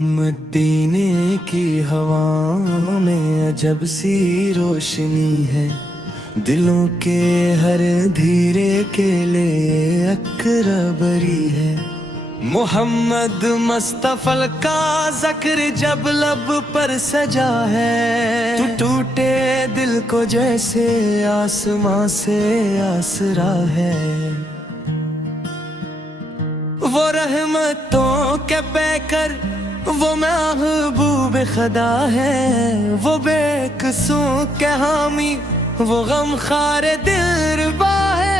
मदीने की हवा में अजब सी रोशनी है, दिलों के हर धीरे के लिए अकरबरी है। मोहम्मद मुस्तफल का जिक्र जब लब पर सजा है, तो टूटे दिल को जैसे आसमां से आसरा है। वो रहमतों के पैकर वो महबूब खुदा है, वो बेकसों के हामी वो गम खारे दिलरुबा है।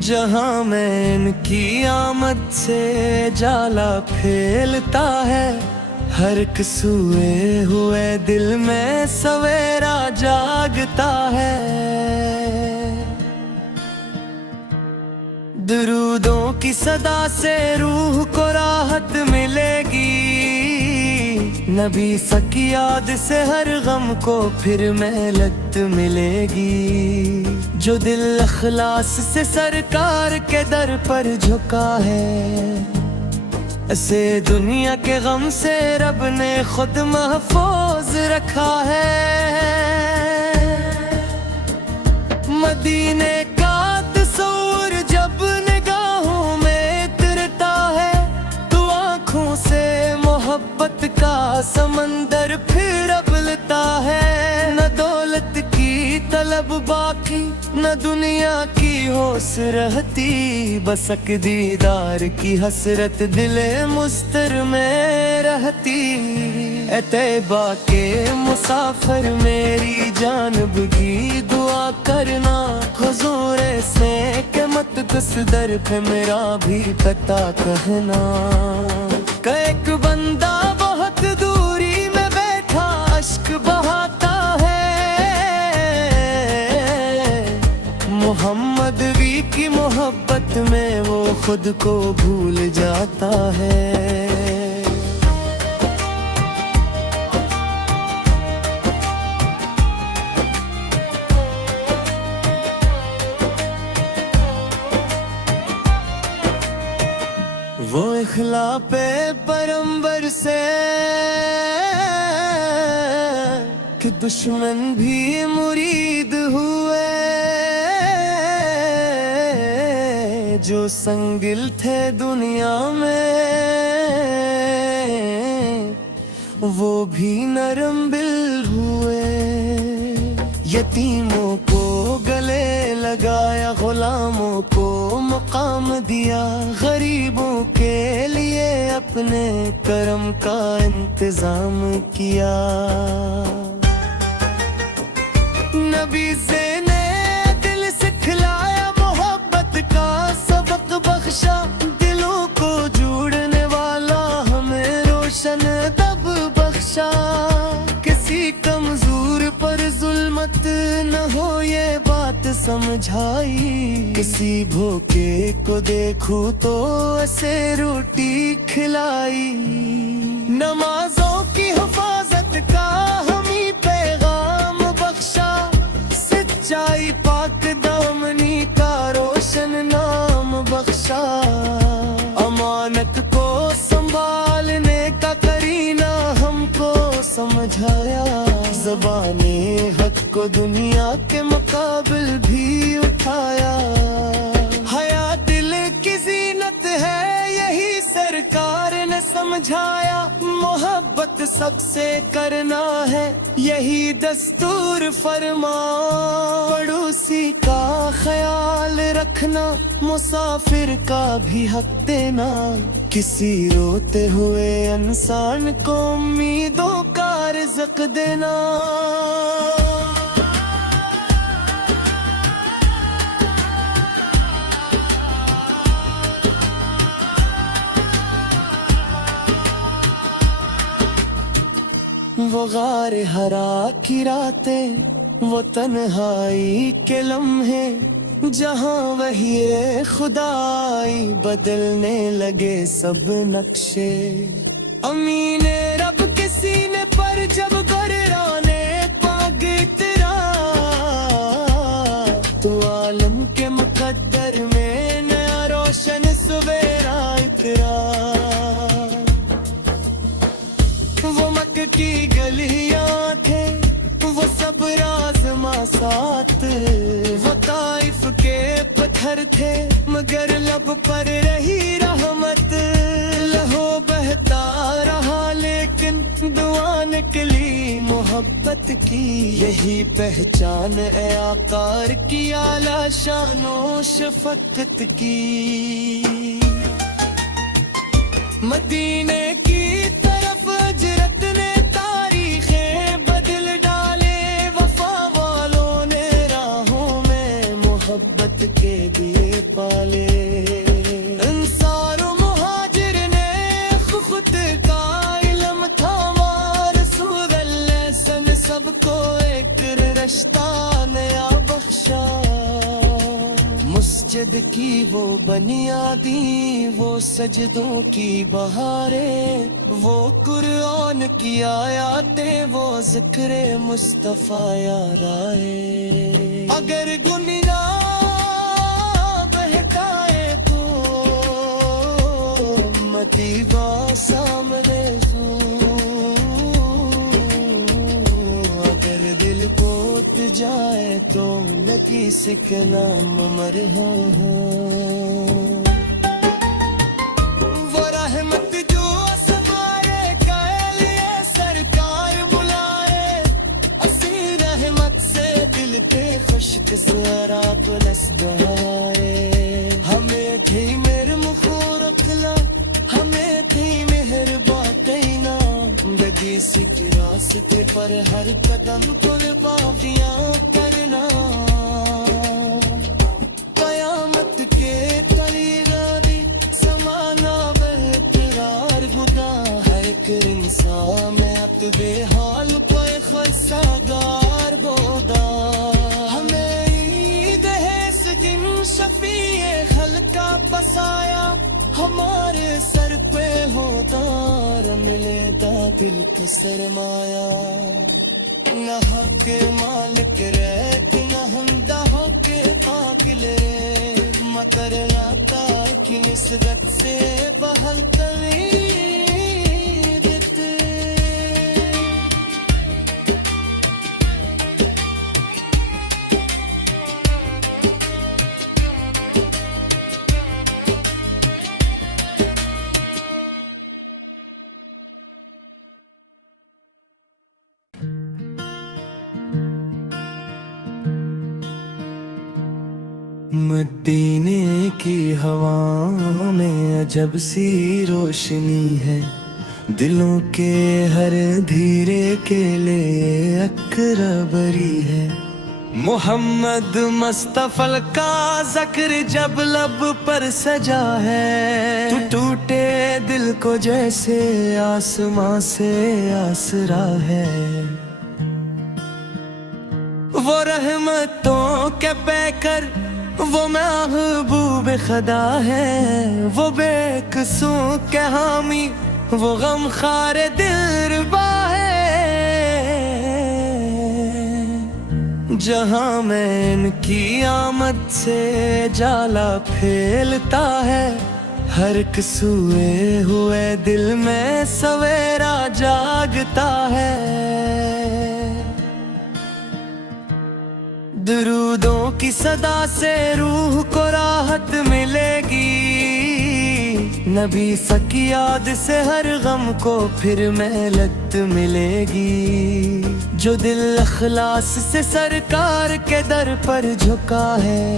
जहां में इनकी आमद से जाला फैलता है, हर कसूए हुए दिल में सवेरा जागता है। दुरूदों की सदा से रूह को राहत मिलेगी, नबी की याद से हर गम को फिर महलत मिलेगी। जो दिल अखलास से सरकार के दर पर झुका है, ऐसे दुनिया के गम से रब ने खुद महफूज रखा है। मदीने का तस्वीर जब निगाहों में उतरता है, तो आँखों से मोहब्बत का समंदर फिर उबलता है। न दौलत की तलब बाकी न दुनिया की होश रहती, बस एक दीदार की हसरत दिले मुस्तर में रहती। ए तैबा के मुसाफिर मेरी जानब की दुआ करना, हुजूर से के मत किस दर पे मेरा भी पता कहना। एक बंदा बहुत दूरी में बैठा अश्क बहाता है, मोहम्मद वी की मोहब्बत में वो खुद को भूल जाता है। वो इखला पे परंबर से कि दुश्मन भी मुरीद हुए, जो संगिल थे दुनिया में वो भी नरम दिल हुए। यतीमों को गले लगाया, गुलामों को मुकाम दिया, गरीबों के लिए अपने करम का इंतजाम किया। नबी से ने दिल सिखलाया, मोहब्बत का सबक बख्शा, दिलों को जोड़ने वाला हमें रोशन दब बख्शा। किसी कमजोर पर जुल्मत न हो ये बात समझाई, किसी भूखे को देखूं तो ऐसे रोटी खिलाई। नमाजों की हिफाजत का हमी पैगाम बख्शा, सच्चाई पाक दामनी का रोशन नाम बख्शा। अमानत को संभालने का करीना हमको समझाया, ज़बाने हक को दुनिया के मुकाबिल भी उठाया। हया दिल की जीनत है यही सरकार ने समझाया, मोहब्बत सबसे करना है यही दस्तूर फरमा। पड़ोसी का ख्याल रखना, मुसाफिर का भी हक देना, किसी रोते हुए इंसान को उम्मीदों का रिज़्क देना। वो गार हरा की रातें, वो तन्हाई के लम्हे, जहाँ वही खुदाई बदलने लगे सब नक्शे। अमीने रब के सीने पर जब गर्राने पाग इतरा, तो आलम के मुकद्दर में नया रोशन सवेरा इतरा। थे वो सब राज़-मासात, वो ताइफ के पत्थर थे मगर लब पर रही रहमत। लहो बहता रहा लेकिन दुआ निकली मोहब्बत की, यही पहचान ए आकार की आला शानो शफकत की। मदीने की तरफ हजरत ने तारीखें बदल डाले, वफा वालों ने राहों में मोहब्बत के दिए पाले। अंसार और मुहाजिर ने खुद का इल्म थामा, रसूल अल्लाह सन सबको एक रिश्ता नया बख्शा। मस्जिद की वो बुनियादी, वो सजदों की बहारें, वो कुरान की आयातें, वो जिक्र मुस्तफा याद आए। अगर दुनिया बहकाए तो मतीबा सामने सो, अगर दिल पोत जाए तो न किसी के नाम मरहम हो। वो रहमत जो आसमाए के लिए सरकार बुलाए, असी रहमत से दिल के खुश्क सराब लस बहाए। हमें थी मेरे मुखोर खिला, हमें थी मेहरबा कहना, दगी सी के रास्ते पर हर कदम कुर्बानियां करना। कयामत के तलीगारी समाना बरकरार खुदा, हर एक इंसान में अतबे हाल पे खसागार बोदा। हमें ईद है सजिन शफीए खल्का बसाया, हमारे सर पे होदार मिलेगा दिल का सरमाया। न हक मालिक रह कि न हमदा हो के पाकिल रे, मकर लाता की निस्बत से बहल तवी मदीने की हवा में अजब सी रोशनी है, दिलों के हर धीरे के लिए अकरबरी है। मोहम्मद मुस्तफा का ज़िक्र जब लब पर सजा है, तो टूटे दिल को जैसे आसमां से आसरा है। वो रहमतों के पैकर वो महबूब खुदा है, वो बेकसूं के हामी, वो गम खारे दिलरुबा है। जहां में इनकी आमद से जाला फैलता है, हर एक सोए हुए दिल में सवेरा जागता है। दुरूदों की सदा से रूह को राहत मिलेगी, नबी की याद से हर गम को फिर महलत मिलेगी। जो दिल अखलास से सरकार के दर पर झुका है,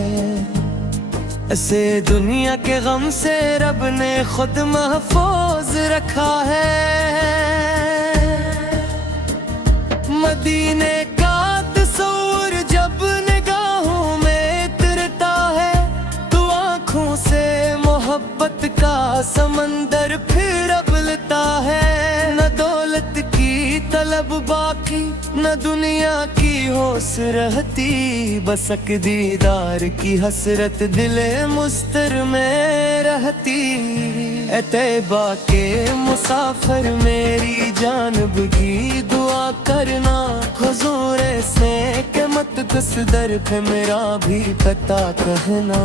ऐसे दुनिया के गम से रब ने खुद महफूज रखा है। मदीने का तस्वीर जब निगाहों में उतरता है, तो आँखों से मोहब्बत का समंदर फिर उबलता है। न दौलत की तलब बाकी, न दुनिया की होश रहती, बस एक दीदार की हसरत दिले मुस्तर में रहती। ए तैबा के मुसाफिर मेरी जानब की दुआ करना, हुजूर से के मत किस दर पे मेरा भी पता कहना।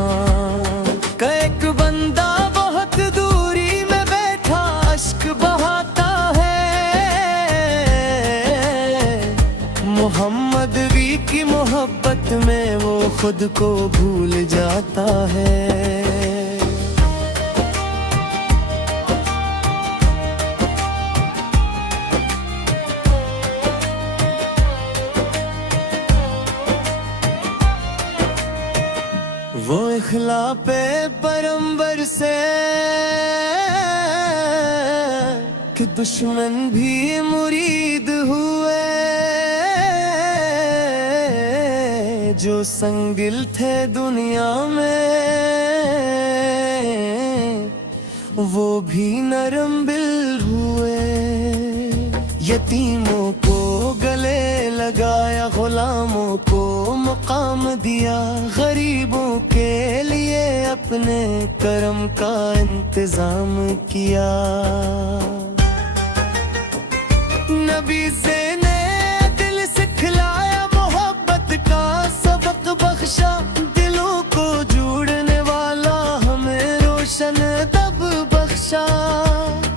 एक बंदा बहुत दूरी में बैठा अश्क बहाता है, मोहब्बत में वो खुद को भूल जाता है। वो इखला पे परम्बर से कि दुश्मन भी मुरीद हुए, जो संगिल थे दुनिया में वो भी नरम दिल हुए। यतीमों को गले लगाया, गुलामों को मुकाम दिया, गरीबों के लिए अपने करम का इंतजाम किया। नबी से ने दिल सिखलाया, मोहब्बत का सबक बख्शा, दिलों को जोड़ने वाला हमें रोशन दब बख्शा।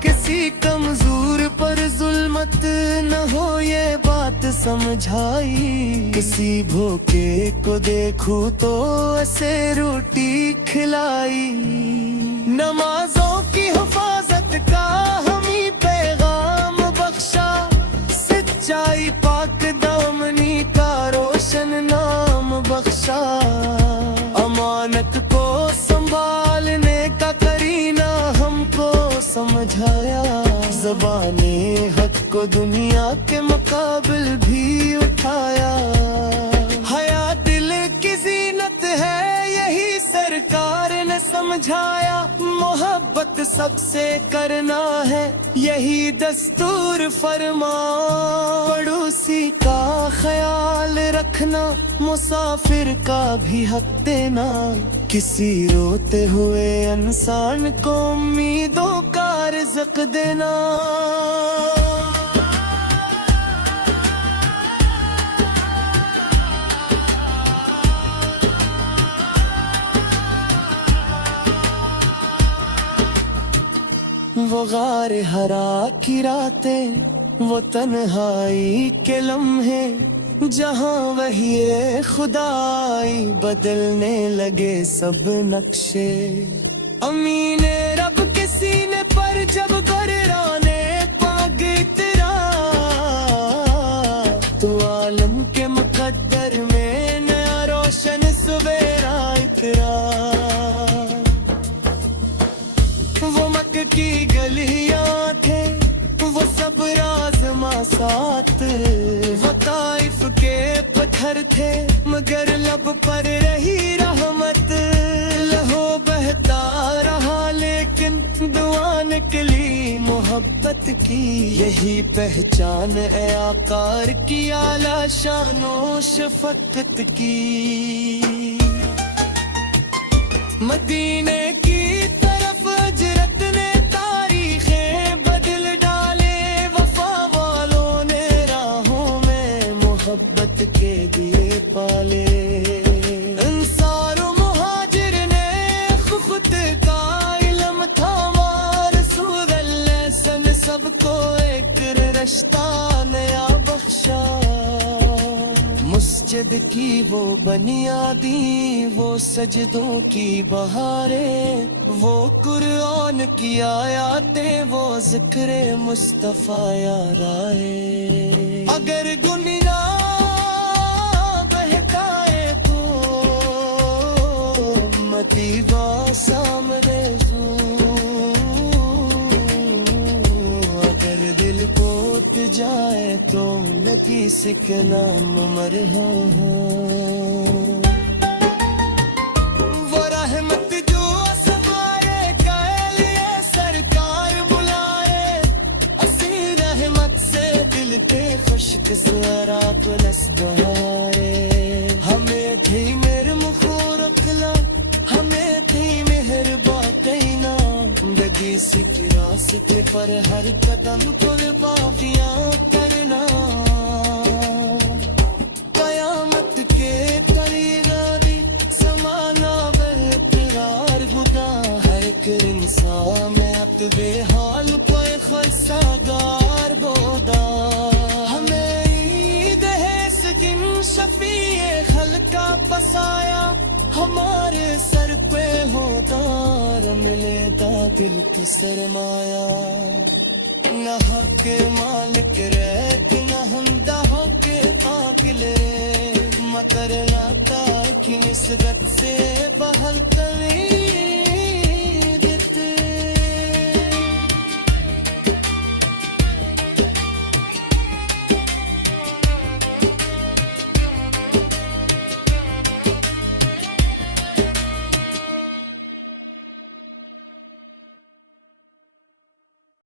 किसी कमजोर पर जुल्मत न हो ये बात समझाई, किसी भूखे को देखूं तो ऐसे रोटी खिलाई। नमाजों की हिफाजत का हमी पैगाम बख्शा, सच्चाई पाक दामनी का रोशन नाम बख्शा। अमानत को संभालने का करीना हमको समझाया, ज़बाने हक को दुनिया के मुकाबिल भी उठाया। हया दिल की ज़ीनत है यही सरकार ने समझाया, मोहब्बत सबसे करना है यही दस्तूर फरमा। पड़ोसी का ख्याल रखना, मुसाफिर का भी हक देना, किसी रोते हुए इंसान को उम्मीदों का रिज़्क़ देना। वो गार हरा की रातें, वो तन्हाई के लम्हे, जहाँ वही खुदाई बदलने लगे सब नक्शे। अमीने रब के सीने पर जब गराने पाग इतरा, तो आलम के मुकद्दर में नया रोशन सवेरा इतरा। वो मक्के की गलियां थे, वो सब राज़मा साथ, वो ताइफ के पत्थर थे मगर लब पर रही रहमत। लहो बहता रहा लेकिन दुआ निकली मोहब्बत की, यही पहचान ए आकार की आला शानो शफकत की। मदीने की तरफ हिजरत ने तारीखें बदल डाले, वफा वालों ने राहों में मोहब्बत के दिए पाले। इंसार मुहाजिर ने खुद का इल्म थामा, रसूल अल्लाह सन सबको एक रिश्ता नया बख्शा। मस्जिद की वो बुनियादी, वो सजदों की बहारें, वो कुरान की आयातें, वो जिक्र मुस्तफा यार आए। अगर दुनिया बहकाए तो मदीवा सामने जाए तो नकी सिक नाम मरहम। वो रहमत जो आसमाए के लिए सरकार बुलाए, असी रहमत से दिल के खुश्क सराब नस बहाए। हमें थी मेरे मुखोरखला, हमें थी मेहरबा कहना, दगी सिक रास्ते पर हर कदम कुर्बानियां करना। कयामत के तरीगारी समाना बेकरार गुदा, हर एक इंसान में अब बेहाल कोई खसागार बोदा। हमें ईद है दिन शफीए खल्का बसाया, हमारे सर पे हो तार मिले ता दिल की सरमाया। न हक मालिक रे कि न हमदा हो के पाकिल रे, मकर नाता की निस्बत से बहल तवी